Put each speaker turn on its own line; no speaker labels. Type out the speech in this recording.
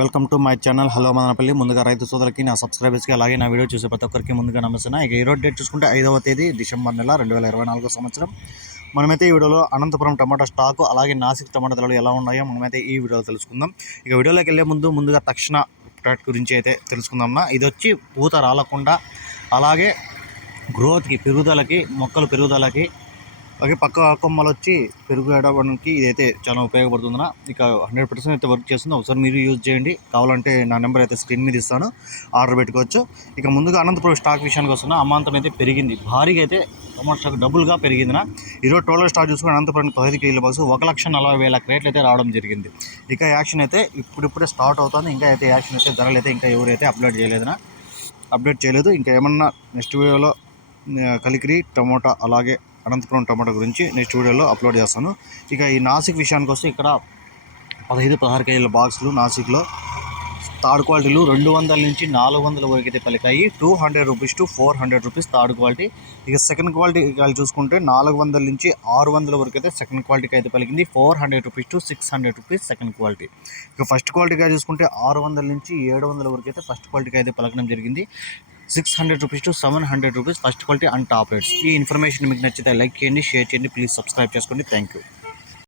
Welcome to my channel. Hello Madanapalli. ముందుగా రైతు సోదరులకి నా సబ్స్క్రైబర్స్కి అలాగే నా వీడియో చూసే ప్రతి ఒక్కరికి ముందుగా నమస్తే ఇక ఈరోజు డేట్ చూసుకుంటే ఐదవ తేదీ డిసెంబర్ నెల రెండు వేల ఇరవై నాలుగో సంవత్సరం. మనమైతే ఈ వీడియోలో అనంతపురం టమాటా స్టాకు అలాగే నాసిక్ టమాటా ధరలు ఎలా ఉన్నాయో మనమైతే ఈ వీడియోలో తెలుసుకుందాం. ఇక వీడియోలోకి వెళ్ళే ముందు ముందుగా తక్షణ ప్రోడక్ట్ గురించి అయితే తెలుసుకుందాంనా ఇది వచ్చి పూత రాలకుండా అలాగే గ్రోత్కి పెరుగుదలకి మొక్కలు పెరుగుదలకి అలాగే పక్క కొమ్మలు వచ్చి పెరుగుదడానికి ఇదైతే చాలా ఉపయోగపడుతుందన్న. ఇక హండ్రెడ్ పర్సెంట్ అయితే వర్క్ చేస్తుంది. ఒకసారి మీరు యూజ్ చేయండి. కావాలంటే నా నెంబర్ అయితే స్క్రీన్ మీద ఇస్తాను. ఆర్డర్ పెట్టుకోవచ్చు. ఇక ముందుగా అనంతపురం స్టాక్ విషయానికి వస్తున్నా అమాంతం అయితే పెరిగింది. భారీగా అయితే టమాటో స్టాక్ డబుల్గా పెరిగిందిన ఈరోజు టోటల్ స్టాక్ చూసుకుని అనంతపురం పదిహేను కేజీల బాక్స్ ఒక లక్ష నలభై వేల క్రేట్లు అయితే రావడం జరిగింది. ఇక యాక్షన్ అయితే ఇప్పుడిప్పుడే స్టార్ట్ అవుతుంది. ఇంకా అయితే యాక్షన్ అయితే ధరలు అయితే ఇంకా ఎవరైతే అప్లోడ్ చేయలేదునా అప్డేట్ చేయలేదు. ఇంకా ఏమన్నా నెక్స్ట్ వీడియోలో కలికిరి టమోటా అలాగే అనంతపురం టమాటా గురించి నెక్స్ట్ వీడియోలో అప్లోడ్ చేస్తాను. ఇక ఈ నాసిక్ విషయానికి వస్తే ఇక్కడ పదహైదు పదహారు కేజీల బాక్సులు నాసిక్లో. థర్డ్ క్వాలిటీలు రెండు వందల నుంచి నాలుగు వందల వరకు అయితే పలికాయి. Two hundred rupees to four hundred rupees third quality. ఇక సెకండ్ క్వాలిటీ ఇవాళ చూసుకుంటే నాలుగు వందల నుంచి ఆరు వందల వరకు అయితే సెకండ్ క్వాలిటీకి అయితే పలికింది. Four hundred rupees to six hundred rupees second quality. ఇక ఫస్ట్ క్వాలిటీగా చూసుకుంటే ఆరు వందల నుంచి ఏడు వందల వరకు అయితే ఫస్ట్ క్వాలిటీకి అయితే పలకడం జరిగింది. Six hundred rupees to seven hundred rupees first quality and top rates. ఈ ఇన్ఫర్మేషన్ మీకు నచ్చితే లైక్ చేయండి షేర్ చేయండి ప్లీజ్ సబ్స్క్రైబ్ చేసుకోండి. Thank you.